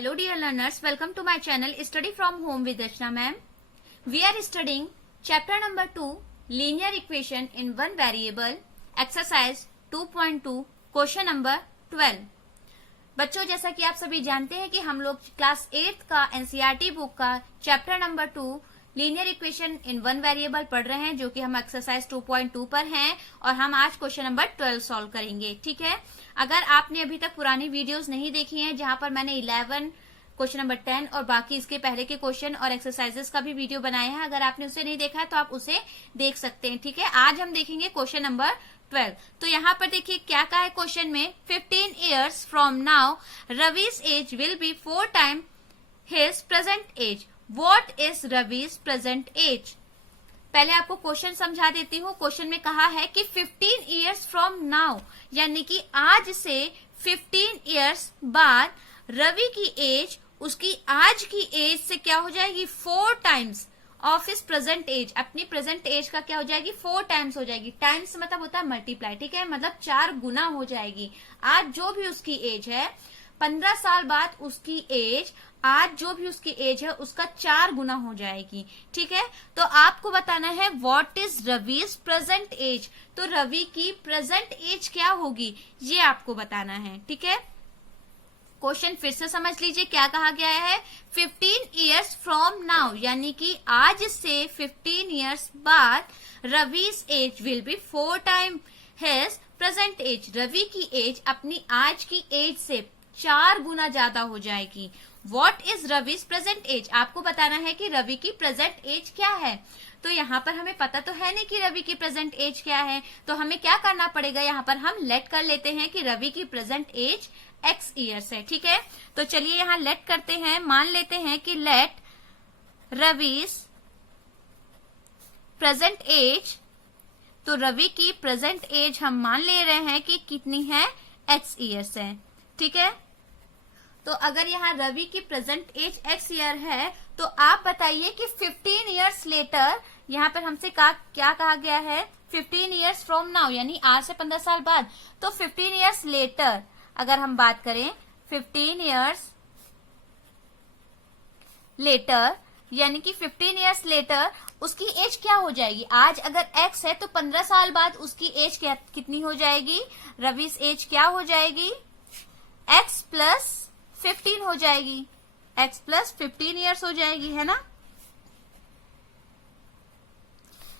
Hello dear learners, welcome to my channel Study from Home with Rachna ma'am. We are studying chapter number 2 linear equation in one variable exercise 2.2 question number 12। बच्चों, जैसा कि आप सभी जानते हैं कि हम लोग क्लास 8 का एनसीईआरटी बुक का chapter number 2 linear equation in one variable पढ़ रहे हैं, जो कि हम एक्सरसाइज 2.2 पर हैं और हम आज क्वेश्चन नंबर 12 सॉल्व करेंगे। ठीक है, अगर आपने अभी तक पुरानी वीडियोस नहीं देखी हैं जहां पर मैंने 11 क्वेश्चन नंबर 10 और बाकी इसके पहले के क्वेश्चन और एक्सरसाइजेस का भी वीडियो बनाया है, अगर आपने उसे नहीं देखा है तो आप उसे देख सकते हैं। ठीक है, आज हम देखेंगे क्वेश्चन नंबर 12। तो यहाँ पर देखिए क्या कहा है क्वेश्चन में, 15 years from now Ravi's age will be 4 times his present age। What is Ravi's present age? पहले आपको क्वेश्चन समझा देती हूँ। क्वेश्चन में कहा है कि 15 years from now, यानी कि आज से 15 years बाद रवि की एज उसकी आज की एज से क्या हो जाएगी, 4 times of his present age. अपनी प्रेजेंट एज का क्या हो जाएगी, 4 times हो जाएगी। टाइम्स मतलब होता है मल्टीप्लाई। ठीक है, मतलब 4 गुना हो जाएगी। आज जो भी उसकी एज है, 15 साल बाद उसकी एज आज जो भी उसकी एज है उसका 4 गुना हो जाएगी। ठीक है, तो आपको बताना है व्हाट इज रवी's प्रेजेंट एज। तो रवि की प्रेजेंट एज क्या होगी ये आपको बताना है। ठीक है, क्वेश्चन फिर से समझ लीजिए क्या कहा गया है, 15 years from now, यानी कि आज से 15 years बाद Ravi's age will be 4 times his present age। Ravi की एज अपनी आज की एज से 4 गुना ज्यादा हो जाएगी। What is Ravi's present age? आपको बताना है कि रवि की प्रेजेंट एज क्या है। तो यहाँ पर हमें पता तो है नहीं कि रवि की प्रेजेंट एज क्या है, तो हमें क्या करना पड़ेगा, यहाँ पर हम लेट कर लेते हैं कि रवि की प्रेजेंट एज x ईयर्स है। ठीक है, तो चलिए यहाँ लेट करते हैं, मान लेते हैं कि लेट रवी's प्रेजेंट एज। तो रवि की प्रेजेंट एज हम मान ले रहे हैं कि कितनी है, x ईयर्स है। ठीक है, तो अगर यहाँ रवि की प्रेजेंट एज x ईयर है तो आप बताइए कि 15 years लेटर, यहाँ पर हमसे क्या कहा गया है, 15 years फ्रॉम नाउ, यानी आज से 15 साल बाद। तो 15 years लेटर अगर हम बात करें, 15 years लेटर यानी कि 15 years लेटर उसकी एज क्या हो जाएगी। आज अगर x है तो 15 साल बाद उसकी एज कितनी हो जाएगी, रवी's एज क्या हो जाएगी, x प्लस 15 हो जाएगी। x प्लस 15 years हो जाएगी, है ना।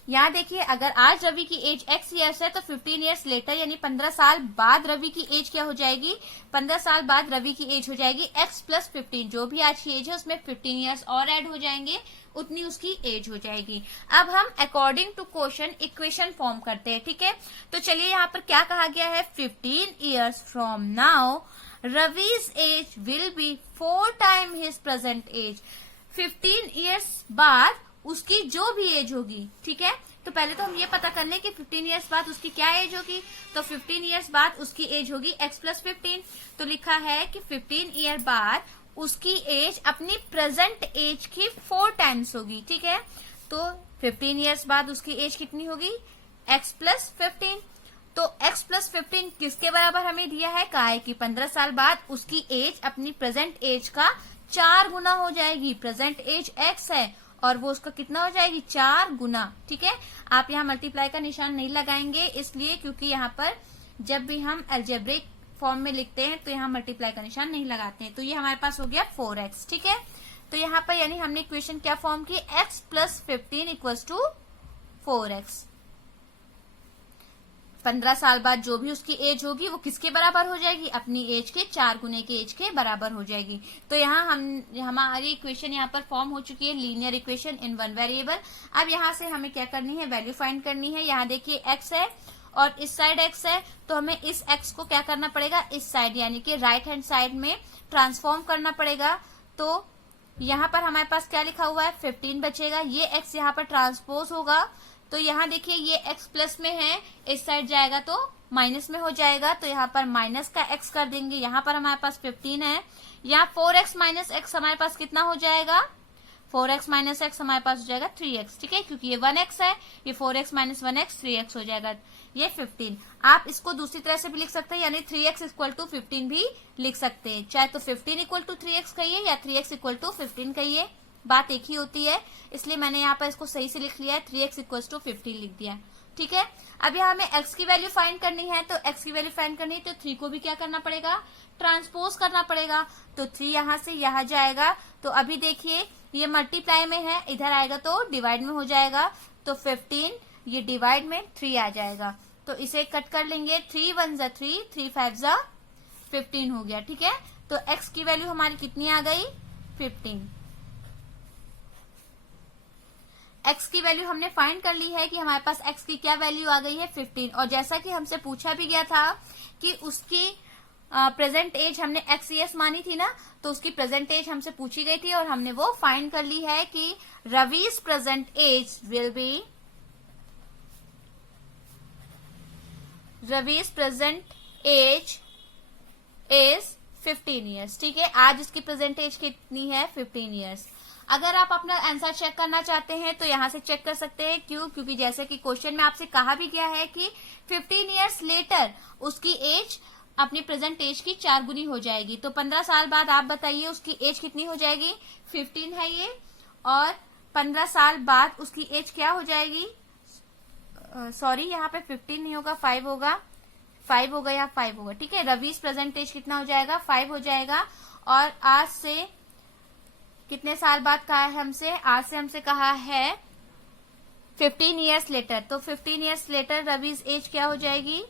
यहाँ देखिए, अगर आज रवि की एज x years है तो 15 years लेटर यानी 15 साल बाद रवि की एज क्या हो जाएगी, 15 साल बाद रवि की एज हो जाएगी x प्लस 15। जो भी आज की एज है उसमें 15 years और ऐड हो जाएंगे, उतनी उसकी एज हो जाएगी। अब हम according to question equation form करते हैं। ठीक है, तो चलिए यहाँ पर क्या कहा गया है, 15 years from now Ravi's age will be 4 times his present age। 15 years बाद उसकी जो भी एज होगी, ठीक है, तो पहले तो हम ये पता कर लें कि 15 years बाद उसकी क्या एज होगी। तो 15 years बाद उसकी एज होगी x प्लस 15। तो लिखा है कि 15 year बाद उसकी एज अपनी प्रेजेंट एज की 4 times होगी। ठीक है, तो 15 years बाद उसकी एज कितनी होगी, x प्लस 15। तो x प्लस 15 किसके बराबर हमें दिया है, कहा है कि 15 साल बाद उसकी एज अपनी प्रेजेंट एज का 4 गुना हो जाएगी। प्रेजेंट एज x है और वो उसका कितना हो जाएगी, 4 गुना। ठीक है, आप यहाँ मल्टीप्लाई का निशान नहीं लगाएंगे इसलिए क्योंकि यहाँ पर जब भी हम अलजेब्रिक फॉर्म में लिखते हैं तो यहाँ मल्टीप्लाई का निशान नहीं लगाते हैं। तो ये हमारे पास हो गया 4x। ठीक है, तो यहाँ पर यानी हमने इक्वेशन क्या फॉर्म की, x plus 15 equals to 4x। 15 साल बाद जो भी उसकी एज होगी वो किसके बराबर हो जाएगी, अपनी एज के 4 गुने की एज के बराबर हो जाएगी। तो यहाँ हमारी इक्वेशन यहाँ पर फॉर्म हो चुकी है, linear equation in one variable. अब यहाँ से हमें क्या करनी है, वैल्यू फाइंड करनी है। यहाँ देखिए x है और इस साइड x है, तो हमें इस x को क्या करना पड़ेगा, इस साइड यानी कि राइट हैंड साइड में ट्रांसफॉर्म करना पड़ेगा। तो यहाँ पर हमारे पास क्या लिखा हुआ है, 15 बचेगा। ये x यहाँ पर ट्रांसपोज होगा, तो यहाँ देखिए ये x प्लस में है, इस साइड जाएगा तो माइनस में हो जाएगा। तो यहाँ पर माइनस का x कर देंगे। यहाँ पर हमारे पास 15 है, यहाँ 4x माइनस x हमारे पास कितना हो जाएगा, 4x माइनस एक्स हमारे पास हो जाएगा 3x, ठीक है, क्योंकि ये 1x है, ये 4x माइनस 1x 3x हो जाएगा, ये 15। आप इसको दूसरी तरह से भी लिख सकते हैं, यानी 3x इक्वल टू 15 भी लिख सकते हैं, चाहे तो 15 इक्वल टू 3x कहिए या 3x इक्वल टू 15 कहिए, बात एक ही होती है, इसलिए मैंने यहाँ पर इसको सही से लिख लिया है, 3x इक्वल टू 15 लिख दिया, ठीक है। अब यहाँ हमें x की वैल्यू फाइंड करनी है, तो x की वैल्यू फाइंड करनी है तो 3 को भी क्या करना पड़ेगा, ट्रांसपोज करना पड़ेगा, तो 3 यहाँ से यहाँ जाएगा, तो अभी देखिए ये मल्टीप्लाई में है, इधर आएगा तो डिवाइड में हो जाएगा, तो 15 ये डिवाइड में 3 आ जाएगा, तो इसे कट कर लेंगे, 3 1 जा 3, 3 5 जा 15 हो गया, ठीक है। तो x की वैल्यू हमारी कितनी आ गई, 15। x की वैल्यू हमने फाइंड कर ली है कि हमारे पास x की क्या वैल्यू आ गई है, 15। और जैसा कि हमसे पूछा भी गया था कि उसकी प्रेजेंट एज हमने x ईयर्स मानी थी ना, तो उसकी प्रेजेंट एज हमसे पूछी गई थी और हमने वो फाइंड कर ली है कि Ravi's present age will be, Ravi's present age is 15 years, ठीक है। आज इसकी प्रेजेंट एज कितनी है, 15 ईयर्स। अगर आप अपना आंसर चेक करना चाहते हैं तो यहां से चेक कर सकते हैं, क्यों, क्योंकि जैसे कि क्वेश्चन में आपसे कहा भी गया है कि 15 ईयर्स लेटर उसकी एज अपनी प्रेजेंट एज की 4 गुनी हो जाएगी, तो 15 साल बाद आप बताइए उसकी एज कितनी हो जाएगी, 15 है ये, और 15 साल बाद उसकी एज क्या हो जाएगी, सॉरी यहाँ पे 15 नहीं होगा, 5 होगा, 5 होगा या 5 होगा, ठीक है। रवीज प्रेजेंट एज कितना हो जाएगा, 5 हो जाएगा। और आज से कितने साल बाद कहा है हमसे, आज से हमसे कहा है 15 ईयर्स लेटर, तो 15 ईयर्स लेटर रवीज एज क्या हो जाएगी,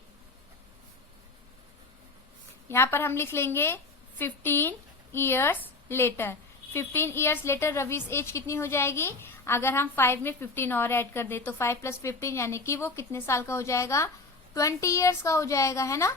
यहां पर हम लिख लेंगे 15 years later. 15 years later Ravi's age कितनी हो जाएगी, अगर हम 5 में 15 और ऐड कर दे तो 5 + 15 यानी कि वो कितने साल का हो जाएगा, 20 ईयर्स का हो जाएगा, है ना।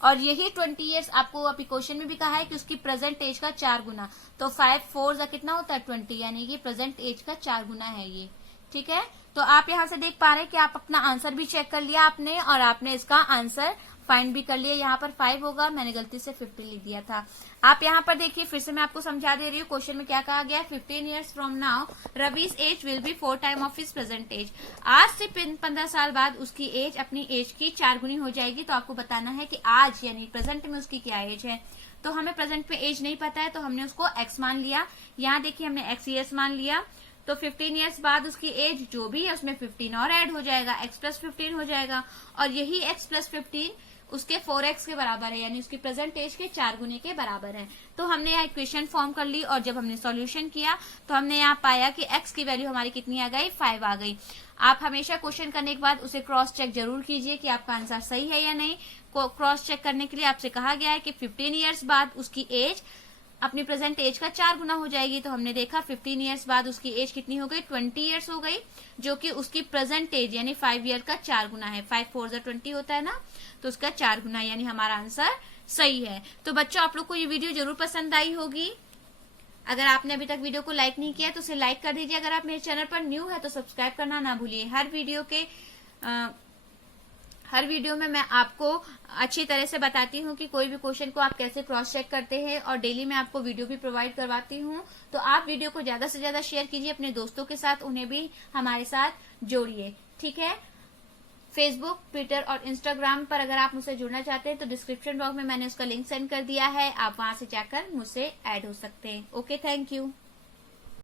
और यही 20 ईयर्स आपको अभी क्वेश्चन में भी कहा है कि उसकी प्रेजेंट एज का 4 गुना, तो 5 4 जा कितना होता है 20, यानी कि प्रेजेंट एज का 4 गुना है ये, ठीक है। तो आप यहां से देख पा रहे हैं कि आप अपना आंसर भी चेक कर लिया आपने और आपने इसका आंसर फाइंड भी कर लिया। यहाँ पर 5 होगा, मैंने गलती से 15 लिख दिया था। आप यहाँ पर देखिए, फिर से मैं आपको समझा दे रही हूँ, क्वेश्चन में क्या कहा गया है, 15 years from now Ravi's age will be 4 time of his present age. आज से 15 साल बाद उसकी एज अपनी एज की 4 गुनी हो जाएगी, तो आपको बताना है कि आज यानी प्रेजेंट में उसकी क्या एज है। तो हमें प्रेजेंट में एज नहीं पता है, तो हमने उसको एक्स मान लिया, यहाँ देखिए हमने एक्स ईयर्स मान लिया, तो 15 ईयर्स बाद उसकी एज जो भी है उसमें 15 और ऐड हो जाएगा, x + 15 हो जाएगा, और यही x + 15 उसके 4x के बराबर है, यानी उसकी प्रेजेंट एज के 4 गुने के बराबर है। तो हमने यहाँ इक्वेशन फॉर्म कर ली और जब हमने सॉल्यूशन किया तो हमने यहाँ पाया कि x की वैल्यू हमारी कितनी आ गई, 5 आ गई। आप हमेशा क्वेश्चन करने के बाद उसे क्रॉस चेक जरूर कीजिए कि आपका आंसर सही है या नहीं। क्रॉस चेक करने के लिए आपसे कहा गया है कि 15 ईयर्स बाद उसकी एज अपनी प्रेजेंट एज का 4 गुना हो जाएगी, तो हमने देखा 15 ईयर्स बाद उसकी एज कितनी हो गई, 20 ईयर्स हो गई, जो कि उसकी प्रेजेंट एज यानी 5 ईयर का 4 गुना है। 5 4 जा 20 होता है ना, तो उसका 4 गुना, यानी हमारा आंसर सही है। तो बच्चों, आप लोग को ये वीडियो जरूर पसंद आई होगी। अगर आपने अभी तक वीडियो को लाइक नहीं किया तो उसे लाइक कर दीजिए। अगर आप मेरे चैनल पर न्यू है तो सब्सक्राइब करना ना भूलिए। हर वीडियो में मैं आपको अच्छी तरह से बताती हूँ कि कोई भी क्वेश्चन को आप कैसे क्रॉस चेक करते हैं, और डेली मैं आपको वीडियो भी प्रोवाइड करवाती हूँ। तो आप वीडियो को ज्यादा से ज्यादा शेयर कीजिए अपने दोस्तों के साथ, उन्हें भी हमारे साथ जोड़िए, ठीक है। फेसबुक, ट्विटर और इंस्टाग्राम पर अगर आप मुझसे जुड़ना चाहते हैं तो डिस्क्रिप्शन बॉक्स में मैंने उसका लिंक सेंड कर दिया है, आप वहां से जाकर मुझसे ऐड हो सकते हैं। Okay, thank you.